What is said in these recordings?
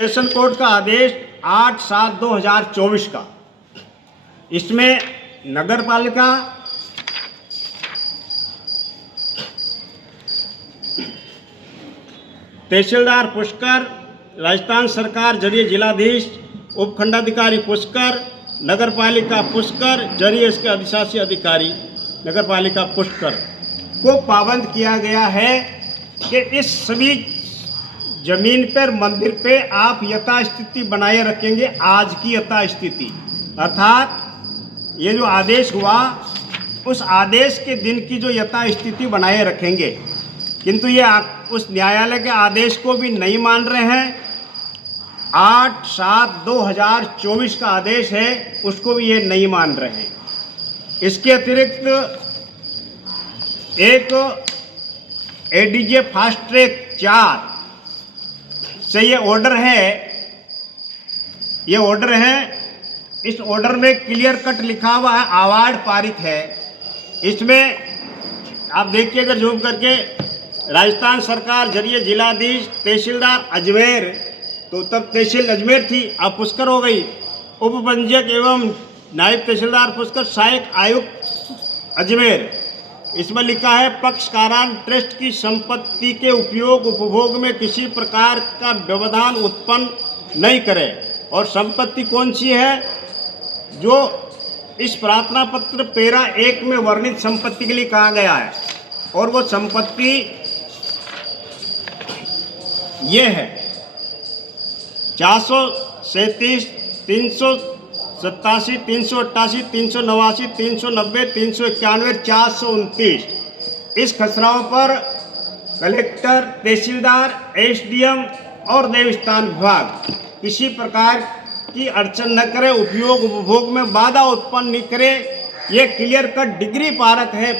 Session court का आदेश 8/7/2024 का, इसमें नगर पालिका, तहसीलदार पुष्कर, राजस्थान सरकार जरिए जिलाधीश, उपखंडाधिकारी पुष्कर, नगर पालिका पुष्कर जरिए इसके अधिशासी अधिकारी नगर पालिका पुष्कर को पाबंद किया गया है कि इस सभी जमीन पर मंदिर पे आप यथास्थिति बनाए रखेंगे। आज की यथास्थिति अर्थात ये जो आदेश हुआ उस आदेश के दिन की जो यथास्थिति बनाए रखेंगे, किंतु ये उस न्यायालय के आदेश को भी नहीं मान रहे हैं। 8/7/2024 का आदेश है, उसको भी ये नहीं मान रहे हैं। इसके अतिरिक्त एक एडीजे फास्ट ट्रैक 4 से ये ऑर्डर है। इस ऑर्डर में क्लियर कट लिखा हुआ है, अवार्ड पारित है। इसमें आप देखिए अगर जूम करके, राजस्थान सरकार जरिए जिलाधीश, तहसीलदार अजमेर, तो तब तहसील अजमेर थी, अब पुष्कर हो गई। उपपंजीयक एवं नायब तहसीलदार पुष्कर, सहायक आयुक्त अजमेर। इसमें लिखा है पक्षकारान ट्रस्ट की संपत्ति के उपयोग उपभोग में किसी प्रकार का व्यवधान उत्पन्न नहीं करे। और संपत्ति कौन सी है? जो इस प्रार्थना पत्र पैरा 1 में वर्णित संपत्ति के लिए कहा गया है, और वो संपत्ति ये है 437, 387, 388, 389, 390, 391, 429। इस खसराओं पर कलेक्टर, तहसीलदार, एसडीएम और देवस्थान विभाग किसी प्रकार की अड़चन न करे, उपयोग उपभोग में बाधा उत्पन्न नहीं करे। ये क्लियर कट डिग्री पारित है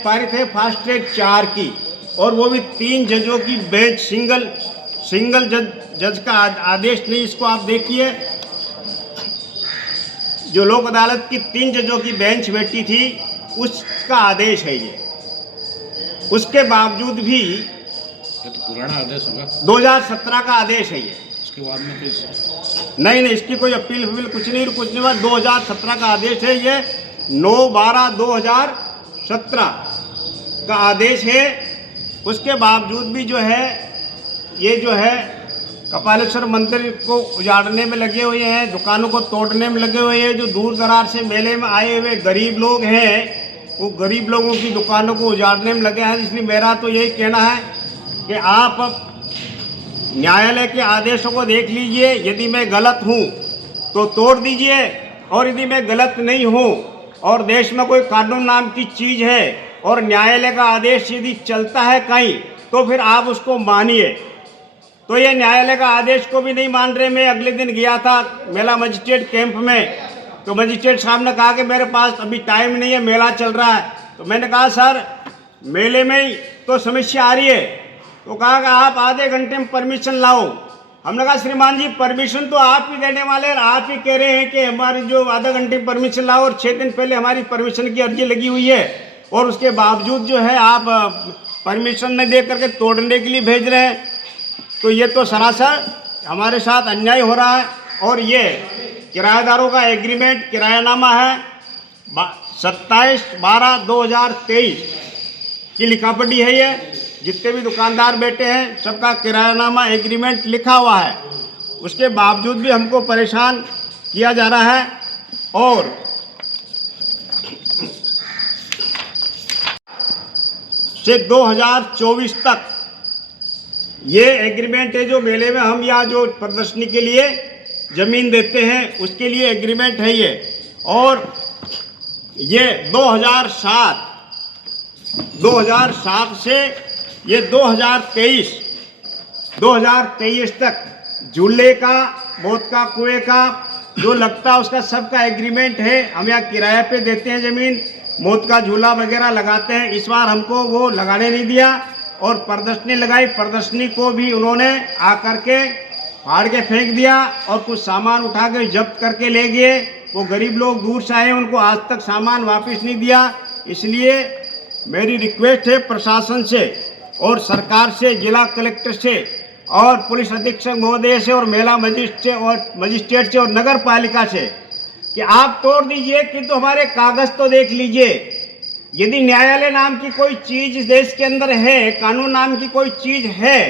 फास्ट ट्रैक 4 की, और वो भी 3 जजों की बेंच, सिंगल जज का आदेश नहीं। इसको आप देखिए, जो लोक अदालत की 3 जजों की बेंच बैठी थी उसका आदेश है ये। उसके बावजूद भी ये तो पुराना आदेश होगा, 2017 का आदेश है ये। इसके बाद में कोई नहीं, इसकी कोई अपील कुछ नहीं 2017 का आदेश है ये। 9/12/2017 का आदेश है। उसके बावजूद भी जो है ये जो है कपालेश्वर मंदिर को उजाड़ने में लगे हुए हैं, दुकानों को तोड़ने में लगे हुए हैं। जो दूर दराज से मेले में आए हुए गरीब लोग हैं, वो गरीब लोगों की दुकानों को उजाड़ने में लगे हैं। इसलिए मेरा तो यही कहना है कि आप न्यायालय के आदेशों को देख लीजिए। यदि मैं गलत हूँ तो तोड़ दीजिए, और यदि मैं गलत नहीं हूँ और देश में कोई कानून नाम की चीज़ है और न्यायालय का आदेश यदि चलता है कहीं, तो फिर आप उसको मानिए। तो ये न्यायालय का आदेश को भी नहीं मान रहे। मैं अगले दिन गया था मेला मजिस्ट्रेट कैंप में, तो मजिस्ट्रेट साहब ने कहा कि मेरे पास अभी टाइम नहीं है, मेला चल रहा है। तो मैंने कहा सर मेले में ही तो समस्या आ रही है। तो कहा कि आप आधे घंटे में परमिशन लाओ। हमने कहा श्रीमान जी परमिशन तो आप ही देने वाले हैं, आप ही कह रहे हैं कि हमारी जो आधा घंटे में परमिशन लाओ, और 6 दिन पहले हमारी परमिशन की अर्जी लगी हुई है, और उसके बावजूद जो है आप परमिशन नहीं दे करके तोड़ने के लिए भेज रहे हैं। तो ये तो सरासर हमारे साथ अन्याय हो रहा है। और ये किराएदारों का एग्रीमेंट, किरायानामा है 27/12/2023 की लिखापढ़ी है। ये जितने भी दुकानदार बैठे हैं सबका किरायानामा एग्रीमेंट लिखा हुआ है। उसके बावजूद भी हमको परेशान किया जा रहा है। और से 2024 तक ये एग्रीमेंट है। जो मेले में हम यहाँ जो प्रदर्शनी के लिए ज़मीन देते हैं उसके लिए एग्रीमेंट है ये। और ये 2007 से ये 2023 तक झूले का, मौत का कुएं का जो लगता है उसका सबका एग्रीमेंट है। हम यहाँ किराए पे देते हैं ज़मीन, मौत का झूला वगैरह लगाते हैं। इस बार हमको वो लगाने नहीं दिया, और प्रदर्शनी लगाई, प्रदर्शनी को भी उन्होंने आकर के फाड़ के फेंक दिया, और कुछ सामान उठा के जब्त करके ले गए। वो गरीब लोग दूर से आए, उनको आज तक सामान वापस नहीं दिया। इसलिए मेरी रिक्वेस्ट है प्रशासन से और सरकार से, जिला कलेक्टर से और पुलिस अधीक्षक महोदय से और महिला मजिस्ट्रेट से और नगर पालिका से कि आप तोड़ दीजिए, किंतु हमारे कागज तो देख लीजिए। यदि न्यायालय नाम की कोई चीज इस देश के अंदर है, कानून नाम की कोई चीज है,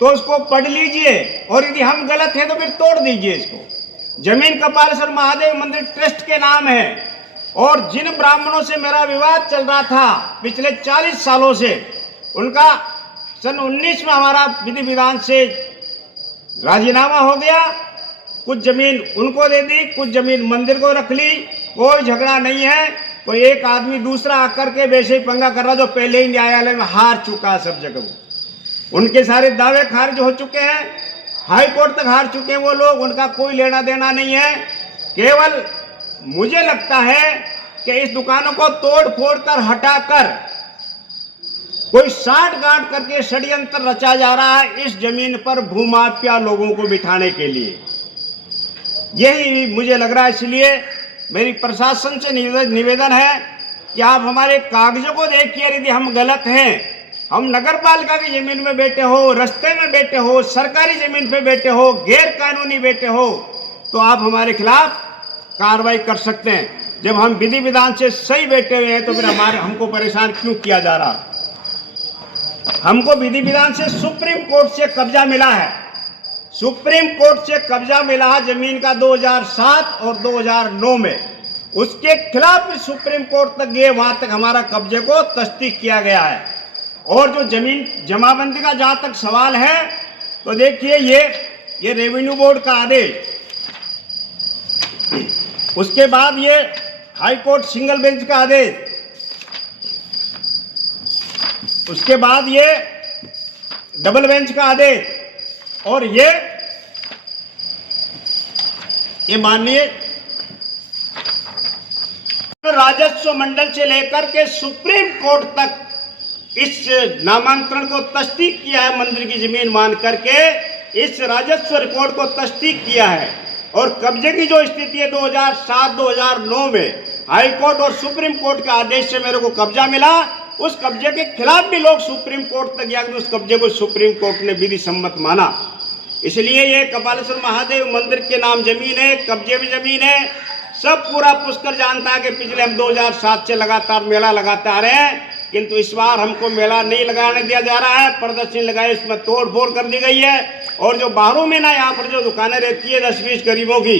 तो उसको पढ़ लीजिए, और यदि हम गलत हैं तो फिर तोड़ दीजिए इसको। जमीन कपालेश्वर महादेव मंदिर ट्रस्ट के नाम है, और जिन ब्राह्मणों से मेरा विवाद चल रहा था पिछले 40 सालों से, उनका सन 19 में हमारा विधि विधान से राजीनामा हो गया। कुछ जमीन उनको दे दी, कुछ जमीन मंदिर को रख ली, कोई झगड़ा नहीं है। कोई एक आदमी दूसरा आकर के वैसे ही पंगा कर रहा जो पहले ही न्यायालय में हार चुका है सब जगह। उनके सारे दावे खारिज हो चुके हैं, हाई कोर्ट तक हार चुके हैं वो लोग, उनका कोई लेना देना नहीं है। केवल मुझे लगता है कि इस दुकानों को तोड़ फोड़ कर हटाकर कोई साठ गांठ करके षड्यंत्र रचा जा रहा है इस जमीन पर भूमाफिया लोगों को बिठाने के लिए, यही मुझे लग रहा है। इसलिए मेरी प्रशासन से निवेदन है कि आप हमारे कागजों को देखिए। यदि हम गलत हैं, हम नगर पालिका की जमीन में बैठे हो, रास्ते में बैठे हो, सरकारी जमीन पे बैठे हो, गैर कानूनी बैठे हो, तो आप हमारे खिलाफ कार्रवाई कर सकते हैं। जब हम विधि विधान से सही बैठे हुए हैं तो फिर हमको परेशान क्यों किया जा रहा? हमको विधि विधान से सुप्रीम कोर्ट से कब्जा मिला है, सुप्रीम कोर्ट से कब्जा मिला है जमीन का 2007 और 2009 में। उसके खिलाफ भी सुप्रीम कोर्ट तक गए, वहां तक हमारा कब्जे को तस्दीक किया गया है। और जो जमीन जमाबंदी का जहां तक सवाल है, तो देखिए ये रेवेन्यू बोर्ड का आदेश, उसके बाद ये हाई कोर्ट सिंगल बेंच का आदेश, उसके बाद ये डबल बेंच का आदेश, और ये माननीय राजस्व मंडल से लेकर के सुप्रीम कोर्ट तक इस नामांतरण को तस्दीक किया है। मंदिर की जमीन मान करके इस राजस्व रिपोर्ट को तस्दीक किया है। और कब्जे की जो स्थिति है 2007-2009 में हाई कोर्ट और सुप्रीम कोर्ट के आदेश से मेरे को कब्जा मिला, उस कब्जे के खिलाफ भी लोग सुप्रीम कोर्ट तक गया, उस कब्जे को सुप्रीम कोर्ट ने विधि सम्मत माना। इसलिए ये कपालेश्वर महादेव मंदिर के नाम जमीन है, कब्जे में जमीन है। सब पूरा पुष्कर जानता है कि पिछले हम 2007 से लगातार मेला लगाते आ रहे हैं, किंतु इस बार हमको मेला नहीं लगाने दिया जा रहा है। प्रदर्शनी लगाई, इसमें तोड़ फोड़ कर दी गई है। और जो बाहरों में ना यहाँ पर जो दुकानें रहती है 10-20 गरीबों की,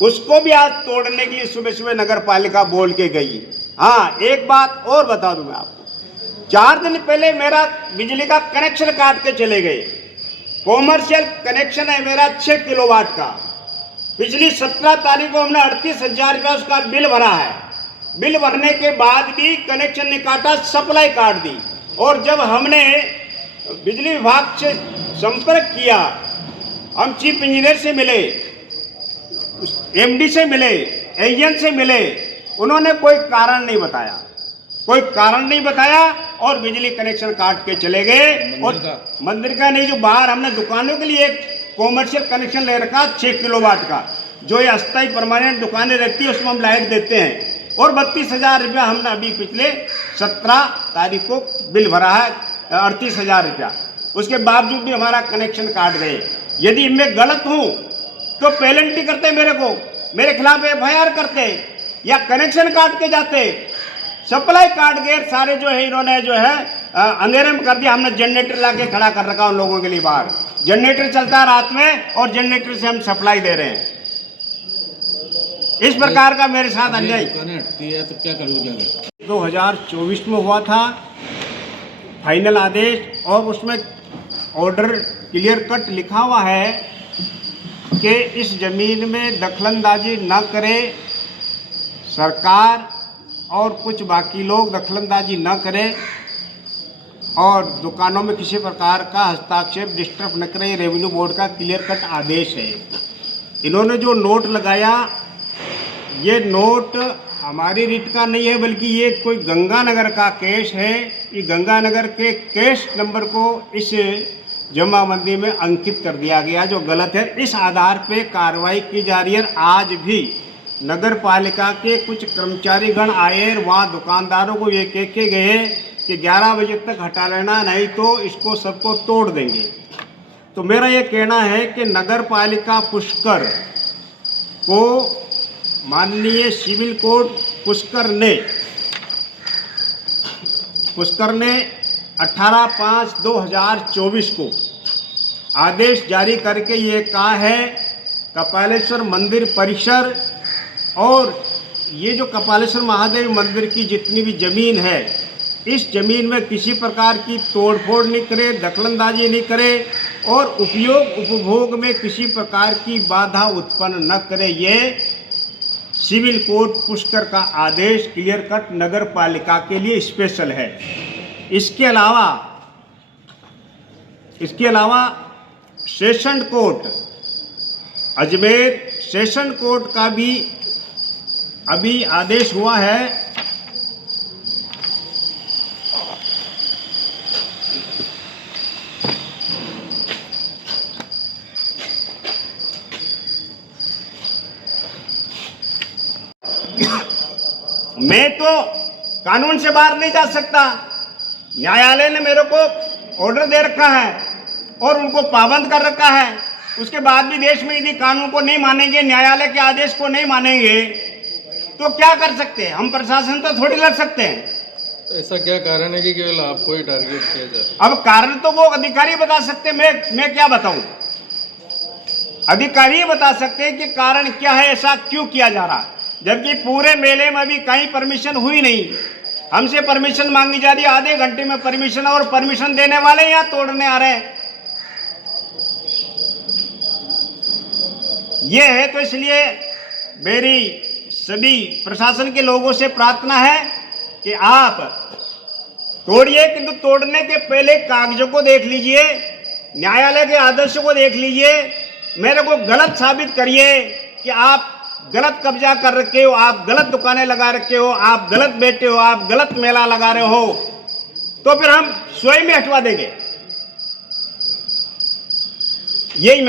उसको भी आज तोड़ने के लिए सुबह सुबह नगर पालिका बोल के गई। हाँ, एक बात और बता दूं मैं आपको, 4 दिन पहले मेरा बिजली का कनेक्शन काट के चले गए। कॉमर्शियल कनेक्शन है मेरा 6 किलोवाट का। पिछली 17 तारीख को हमने 38,000 रुपया उसका बिल भरा है। बिल भरने के बाद भी कनेक्शन नहीं काटा, सप्लाई काट दी। और जब हमने बिजली विभाग से संपर्क किया, हम चीफ इंजीनियर से मिले, एमडी से मिले, एजेंट से मिले, उन्होंने कोई कारण नहीं बताया, कोई कारण नहीं बताया और बिजली कनेक्शन काट के चले गए। और मंदिर का नहीं, जो बाहर हमने दुकानों के लिए एक कॉमर्शियल कनेक्शन ले रखा 6 किलोवाट का, जो ये अस्थायी परमानेंट दुकानें रहती है उसमें हम लाइट देते हैं। और 32,000 रुपया हमने अभी पिछले 17 तारीख को बिल भरा है, 38,000 रुपया। उसके बावजूद भी हमारा कनेक्शन काट गए। यदि मैं गलत हूँ तो पेनल्टी करते, मेरे खिलाफ FIR करते, या कनेक्शन काट के जाते। सप्लाई काट गए सारे, जो है इन्होंने जो है अंधेरे में कर दिया। हमने जनरेटर ला के खड़ा कर रखा उन लोगों के लिए बाहर, जनरेटर चलता है रात में और जनरेटर से हम सप्लाई दे रहे हैं। इस प्रकार का मेरे साथ अन्याय तो क्या करोगे? 2024 में हुआ था फाइनल आदेश, और उसमें ऑर्डर क्लियर कट लिखा हुआ है कि इस जमीन में दखलंदाजी न करे सरकार, और कुछ बाकी लोग दखलंदाजी न करें, और दुकानों में किसी प्रकार का हस्ताक्षेप डिस्टर्ब न करें। रेवेन्यू बोर्ड का क्लियर कट आदेश है। इन्होंने जो नोट लगाया, ये नोट हमारी रीट का नहीं है, बल्कि ये कोई गंगानगर का केस है। ये गंगानगर के केस नंबर को इस जमाबंदी में अंकित कर दिया गया, जो गलत है। इस आधार पे कार्रवाई की जा रही है। आज भी नगर पालिका के कुछ कर्मचारीगण आए, वहाँ दुकानदारों को ये कह के गए कि 11 बजे तक हटा लेना, नहीं तो इसको सबको तोड़ देंगे। तो मेरा ये कहना है कि नगर पालिका पुष्कर को माननीय सिविल कोर्ट पुष्कर ने 18/5/2024 को आदेश जारी करके ये कहा है कपालेश्वर मंदिर परिसर और ये जो कपालेश्वर महादेव मंदिर की जितनी भी ज़मीन है, इस ज़मीन में किसी प्रकार की तोड़फोड़ नहीं करे, दखलंदाजी नहीं करे और उपयोग उपभोग में किसी प्रकार की बाधा उत्पन्न न करे। ये सिविल कोर्ट पुष्कर का आदेश क्लियर कट नगर पालिका के लिए स्पेशल है। इसके अलावा session court Ajmer session court का भी अभी आदेश हुआ है। मैं तो कानून से बाहर नहीं जा सकता, न्यायालय ने मेरे को ऑर्डर दे रखा है और उनको पाबंद कर रखा है। उसके बाद भी देश में यदि कानून को नहीं मानेंगे, न्यायालय के आदेश को नहीं मानेंगे तो क्या कर सकते हैं? हम प्रशासन तो थोड़ी लड़ सकते हैं। तो ऐसा क्या कारण है कि केवल आपको ही टारगेट किया जाए? अब कारण तो वो अधिकारी बता सकते हैं, मैं क्या बताऊं? अधिकारी बता सकते हैं कि कारण क्या है, ऐसा क्यों किया जा रहा है, जबकि पूरे मेले में अभी कहीं परमिशन हुई नहीं। हमसे परमिशन मांगी जा रही है, आधे घंटे में परमिशन, और परमिशन देने वाले यहाँ तोड़ने आ रहे हैं। ये है, तो इसलिए मेरी सभी प्रशासन के लोगों से प्रार्थना है कि आप तोड़िए, किंतु तोड़ने के पहले कागजों को देख लीजिए, न्यायालय के आदेशों को देख लीजिए, मेरे को गलत साबित करिए कि आप गलत कब्जा कर रखे हो, आप गलत दुकानें लगा रखे हो, आप गलत बैठे हो, आप गलत मेला लगा रहे हो, तो फिर हम स्वयं ही हटवा देंगे। यही